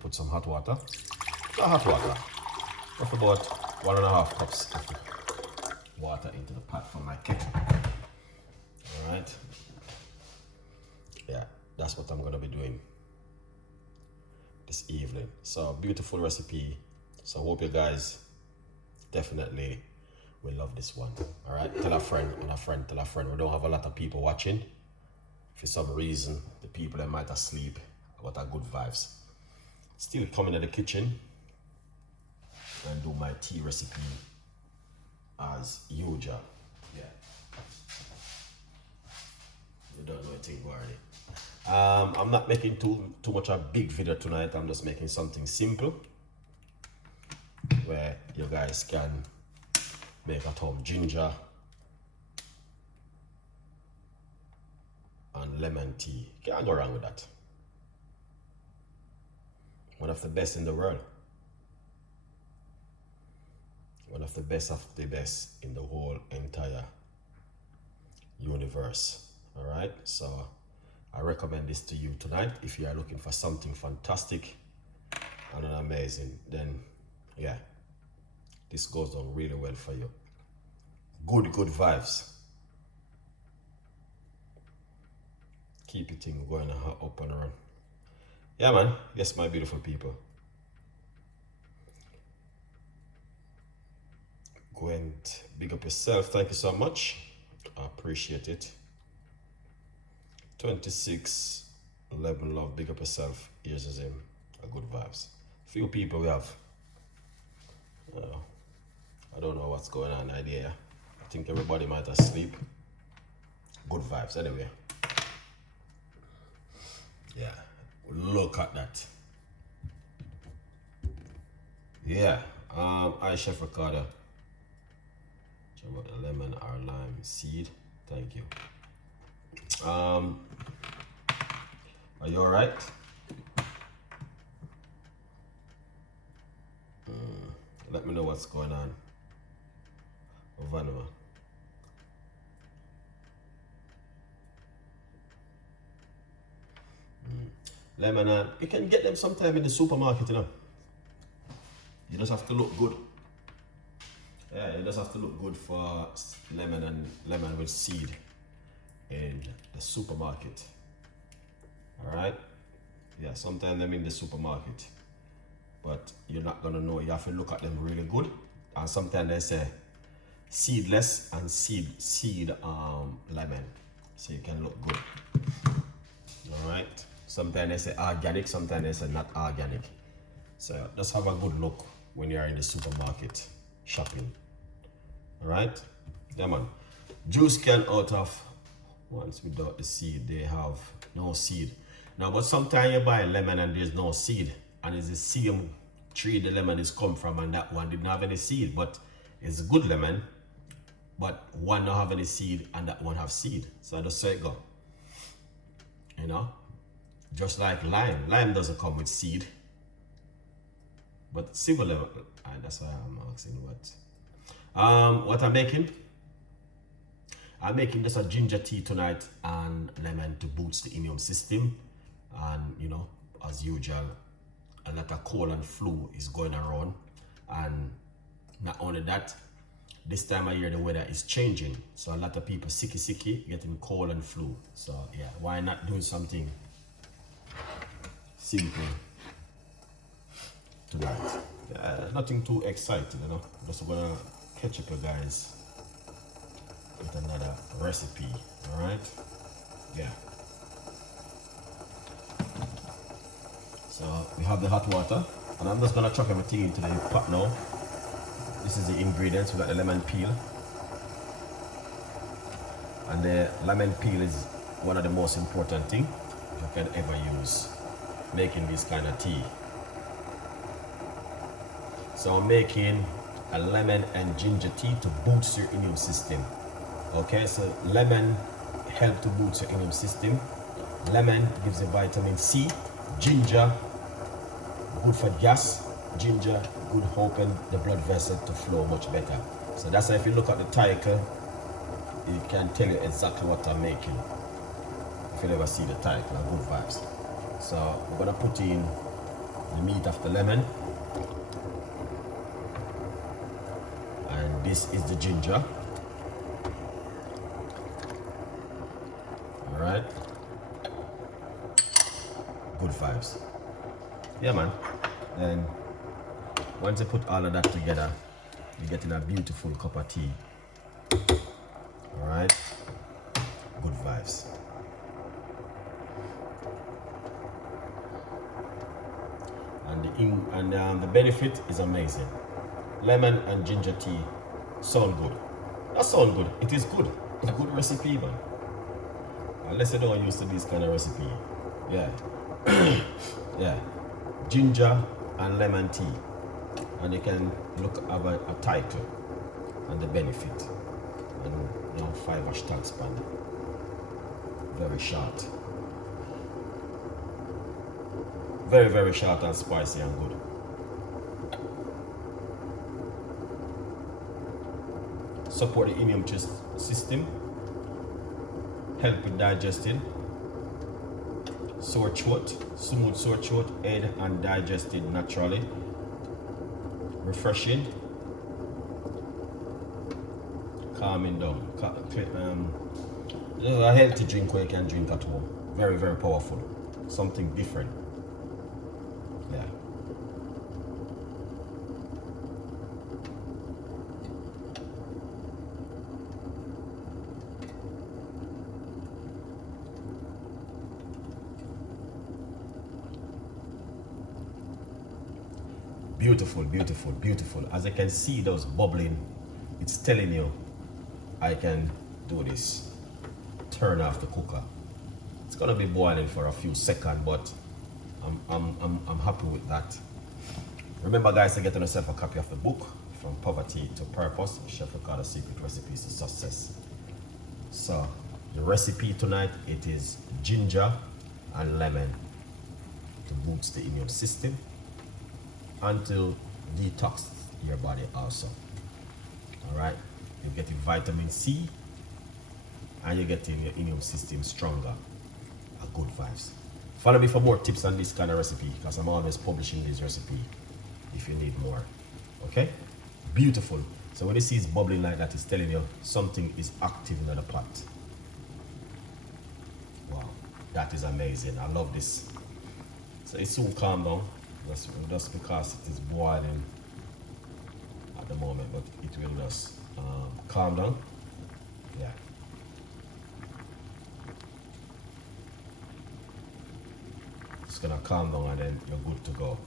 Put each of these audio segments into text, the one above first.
put some hot water. Not hot water. Roughly about 1.5 cups of water into the pot from my kettle. Alright. Yeah, that's what I'm gonna be doing this evening. So beautiful recipe. So I hope you guys definitely will love this one. Alright, tell a friend, and a friend, tell a friend. We don't have a lot of people watching. For some reason, the people that might asleep, but are good vibes. Still coming to the kitchen and do my tea recipe as usual. Yeah. You don't know anything about it. I'm not making too much a big video tonight. I'm just making something simple where you guys can make at home ginger and lemon tea. Can't go wrong with that. One of the best in the world. One of the best in the whole entire universe. Alright, so I recommend this to you tonight. If you are looking for something fantastic and amazing, then yeah, this goes on really well for you. Good vibes. Keep your thing going up and around. Yeah, man. Yes, my beautiful people. Go and big up yourself. Thank you so much. I appreciate it. 2611 love. Big up yourself. Here's his name. Good vibes. Few people we have. I don't know what's going on idea. I think everybody might have sleep. Good vibes anyway. Yeah. Look at that. Yeah. I Chef Ricardo. Check out the lemon or lime seed. Thank you. Are you alright? Let me know what's going on. Vanilla. Lemon, you can get them sometime in the supermarket, you know. You just have to look good. Yeah, you just have to look good for lemon with seed in the supermarket. Alright? Yeah, sometimes them in the supermarket. But you're not gonna know. You have to look at them really good. And sometimes they say seedless and seed lemon. So you can look good. Alright? Sometimes they say organic, sometimes they say not organic. So just have a good look when you're in the supermarket shopping. Alright? Yeah, man. Juice can out of ones without the seed, they have no seed. Now, but sometimes you buy lemon and there's no seed, and it's the same tree the lemon is come from, and that one didn't have any seed, but it's a good lemon, but one don't have any seed and that one have seed. So that's how it go. You know? Just like lime. Lime doesn't come with seed. But silver lemon, that's why I'm asking what I'm making. I'm making just a ginger tea tonight and lemon to boost the immune system. And you know, as usual, a lot of cold and flu is going around. And not only that, this time of year the weather is changing. So a lot of people sicky, getting cold and flu. So yeah, why not do something simple tonight? Yeah, nothing too exciting, you know. Just gonna catch up you guys with another recipe. Alright? Yeah. So we have the hot water, and I'm just gonna chuck everything into the pot now. This is the ingredients. We got the lemon peel, and the lemon peel is one of the most important things you can ever use making this kind of tea. So I'm making a lemon and ginger tea to boost your immune system. Okay, so lemon helps to boost your immune system. Lemon gives you vitamin C. Ginger, good for gas. Ginger, good open the blood vessel to flow much better. So that's why if you look at the title, it can tell you exactly what I'm making. If you never see the title, good vibes. So we're gonna put in the meat of the lemon. And this is the ginger. Alright. Good vibes. Yeah, man. Then once you put all of that together, you're getting a beautiful cup of tea. Alright. Good vibes. And the benefit is amazing. Lemon and ginger tea sound good. That sound good. It is good. It's a good recipe, man. Unless you don't use to this kind of recipe. Yeah. Yeah. Ginger and lemon tea. And you can look at a title and the benefit. And 5 hashtag span. Very short. Very, very short and spicy and good. Support the immune system. Help with digesting. Sore throat, smooth sore throat, aid and digesting naturally. Refreshing. Calming down. A healthy drink where you can drink at home. Very, very powerful. Something different. Yeah. Beautiful, beautiful, beautiful. As I can see those bubbling, it's telling you I can do this. Turn off the cooker. It's gonna be boiling for a few seconds, but I'm happy with that. Remember, guys, to get yourself a copy of the book, From Poverty to Purpose, Chef Ricardo's Secret Recipes to Success. So the recipe tonight, it is ginger and lemon to boost the immune system and to detox your body also. All right, you're getting vitamin C and you're getting your immune system stronger. A good vibes. Follow me for more tips on this kind of recipe because I'm always publishing this recipe if you need more. Okay? Beautiful. So when you see it's bubbling like that, it's telling you something is active in the pot. Wow, that is amazing. I love this. So it soon calm down. Just because it is boiling at the moment, but it will just calm down. Yeah. It's gonna calm down and then you're good to go.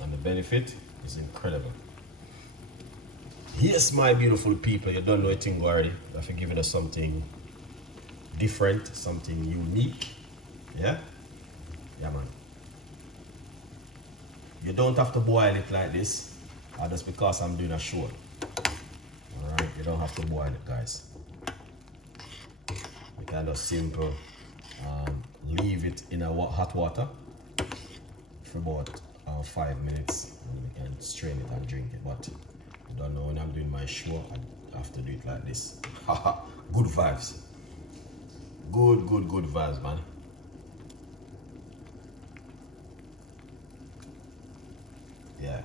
And the benefit is incredible. Yes, my beautiful people, you don't know anything already. I've given us something different, something unique. Yeah? Yeah, man. You don't have to boil it like this, just because I'm doing a show. Alright, you don't have to boil it, guys. You can just simple leave it in a hot water for about 5 minutes, and we can strain it and drink it. But I don't know, when I'm doing my show, I have to do it like this. Good vibes. Good vibes, man. Yeah.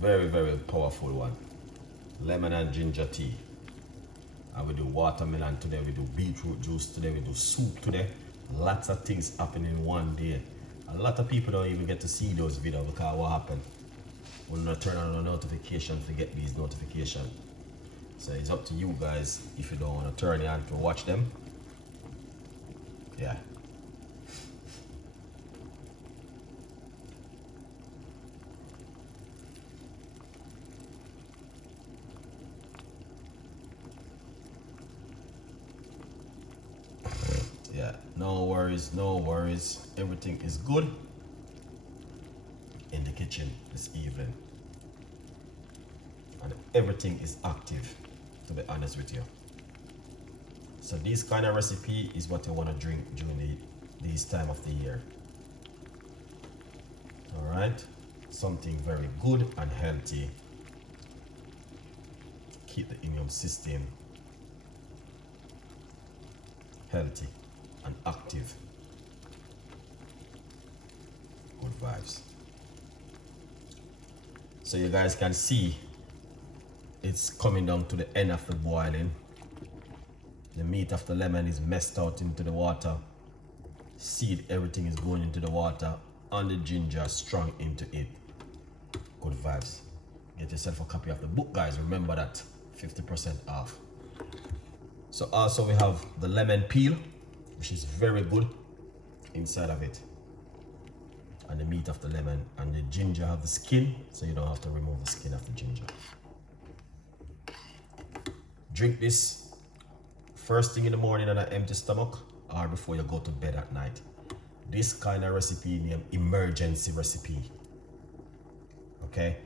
Very, very powerful one. Lemon and ginger tea. And we do watermelon today, we do beetroot juice today, we do soup today. Lots of things happening in one day. A lot of people don't even get to see those videos because what happened? We're gonna turn on a notification to get these notifications. So it's up to you guys if you don't want to turn it on to watch them. Yeah. Yeah, no worries, no worries. Everything is good in the kitchen this evening. And everything is active, to be honest with you. So this kind of recipe is what you want to drink during this time of the year. Alright? something very good and healthy. Keep the immune system healthy and active. Good vibes. So you guys can see it's coming down to the end of the boiling. The meat of the lemon is messed out into the water. Seed, everything is going into the water, and the ginger strong into it. Good vibes. Get yourself a copy of the book, guys. Remember that 50% off. So also we have the lemon peel, which is very good inside of it, and the meat of the lemon, and the ginger have the skin, so you don't have to remove the skin of the ginger. Drink this first thing in the morning on an empty stomach or before you go to bed at night. This kind of recipe named emergency recipe. Okay?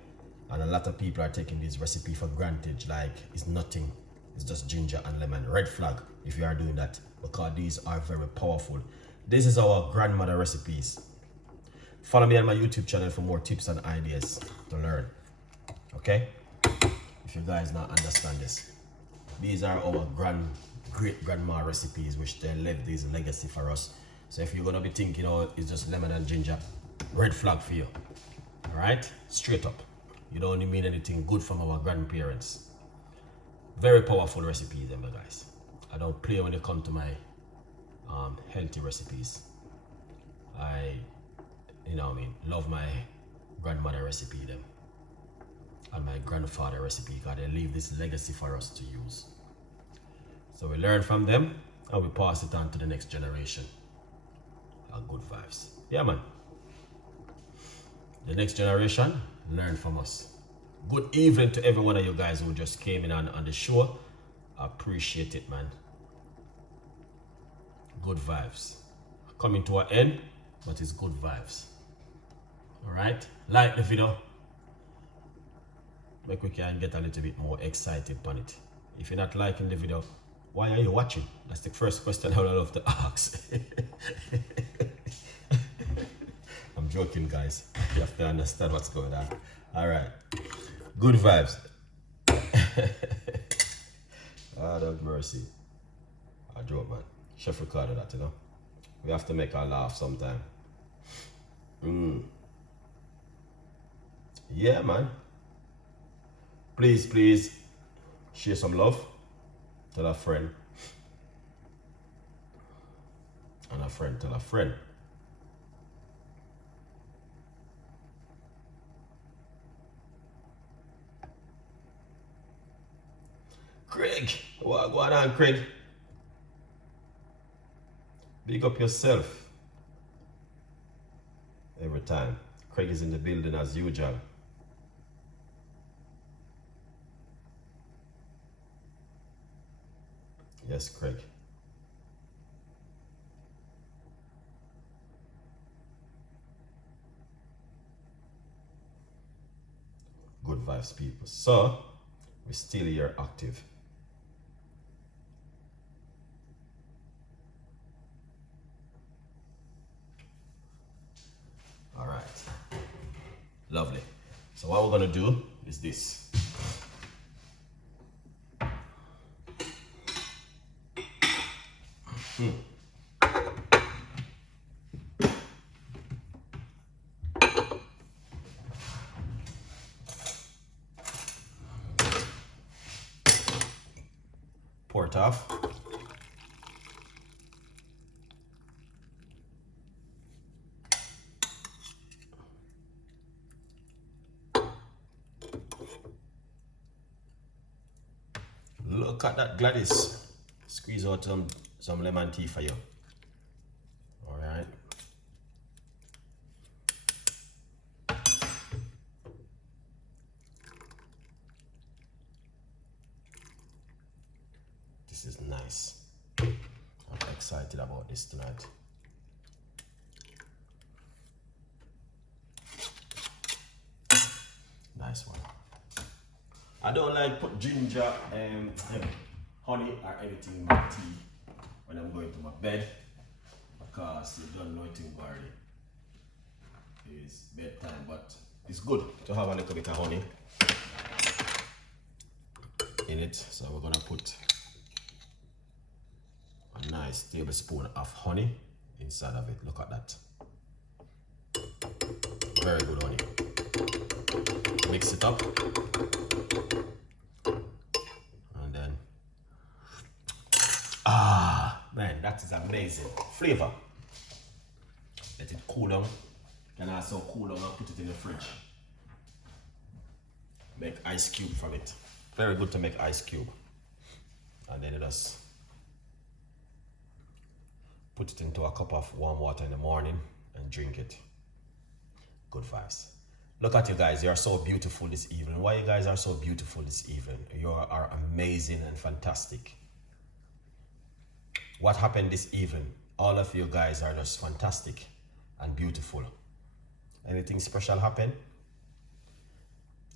And a lot of people are taking this recipe for granted, like it's nothing. It's just ginger and lemon. Red flag if you are doing that, because these are very powerful. This is our grandmother recipes. Follow me on my YouTube channel for more tips and ideas to learn. Okay? If you guys not understand this. These are our great grandma recipes, which they left this legacy for us. So if you're gonna be thinking, oh, it's just lemon and ginger, red flag for you. Alright? Straight up. You don't mean anything good from our grandparents. Very powerful recipes, them guys. I don't play when it comes to my healthy recipes. I love my grandmother recipe them and my grandfather recipe, because they leave this legacy for us to use. So we learn from them and we pass it on to the next generation. Good vibes. Yeah, man. The next generation learn from us. Good evening to every one of you guys who just came in on the show. I appreciate it, man. Good vibes. Coming to an end, but it's good vibes. Alright? Like the video. Make we can get a little bit more excited on it. If you're not liking the video, why are you watching? That's the first question I would love to ask. I'm joking, guys. You have to understand what's going on. Alright. Good vibes. God have mercy. I joke, man. Chef Ricardo that, you know. We have to make her laugh sometime. Yeah, man. Please share some love. Tell a friend. And a friend tell a friend. Craig, what going on, Craig? Big up yourself. Every time. Craig is in the building as usual. Yes, Craig. Good vibes, people. So, we're still here active. All right. Lovely. So what we're going to do is this. Pour it off. Look at that, Gladys. Squeeze out some lemon tea for you. All right. This is nice. I'm excited about this tonight. Nice one. I don't like put ginger and honey or anything in my tea when I'm going to my bed, because you don't know it already. It's bedtime, but it's good to have a little bit of honey in it. So we're gonna put a nice tablespoon of honey inside of it. Look at that. Very good honey. Mix it up. And then, man, that is amazing. Flavor. Let it cool down. Can also cool down and put it in the fridge. Make ice cube from it. Very good to make ice cube. And then just put it into a cup of warm water in the morning and drink it. Good vibes. Look at you guys, you are so beautiful this evening. Why you guys are so beautiful this evening? You are amazing and fantastic. What happened this evening? All of you guys are just fantastic and beautiful. Anything special happen?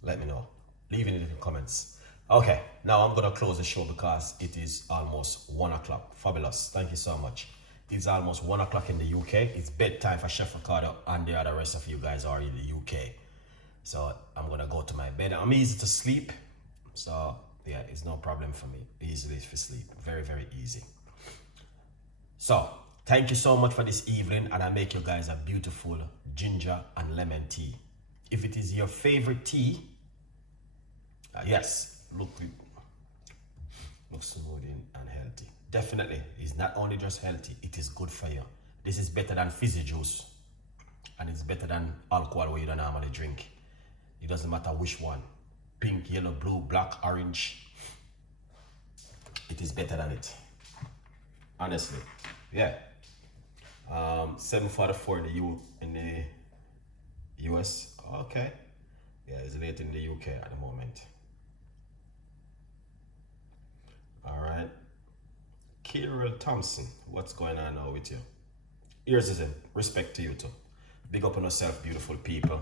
Let me know. Leave it in the comments. Okay, now I'm gonna close the show because it is almost 1 o'clock. Fabulous, thank you so much. It's almost 1 o'clock in the UK. It's bedtime for Chef Ricardo and the other rest of you guys are in the UK. So I'm gonna go to my bed. I'm easy to sleep. So yeah, it's no problem for me. Easily for sleep, very, very easy. So thank you so much for this evening, and I make you guys a beautiful ginger and lemon tea. If it is your favorite tea, yes, looks smooth and healthy. Definitely, it's not only just healthy, it is good for you. This is better than fizzy juice, and it's better than alcohol where you don't normally drink. It doesn't matter which one, pink, yellow, blue, black, orange. It is better than it, honestly. Yeah. 7:44 in the US. Okay. Yeah, it's late in the UK at the moment. All right. Kirill Thompson, what's going on now with you? Here's the thing. Respect to you too. Big up on yourself, beautiful people.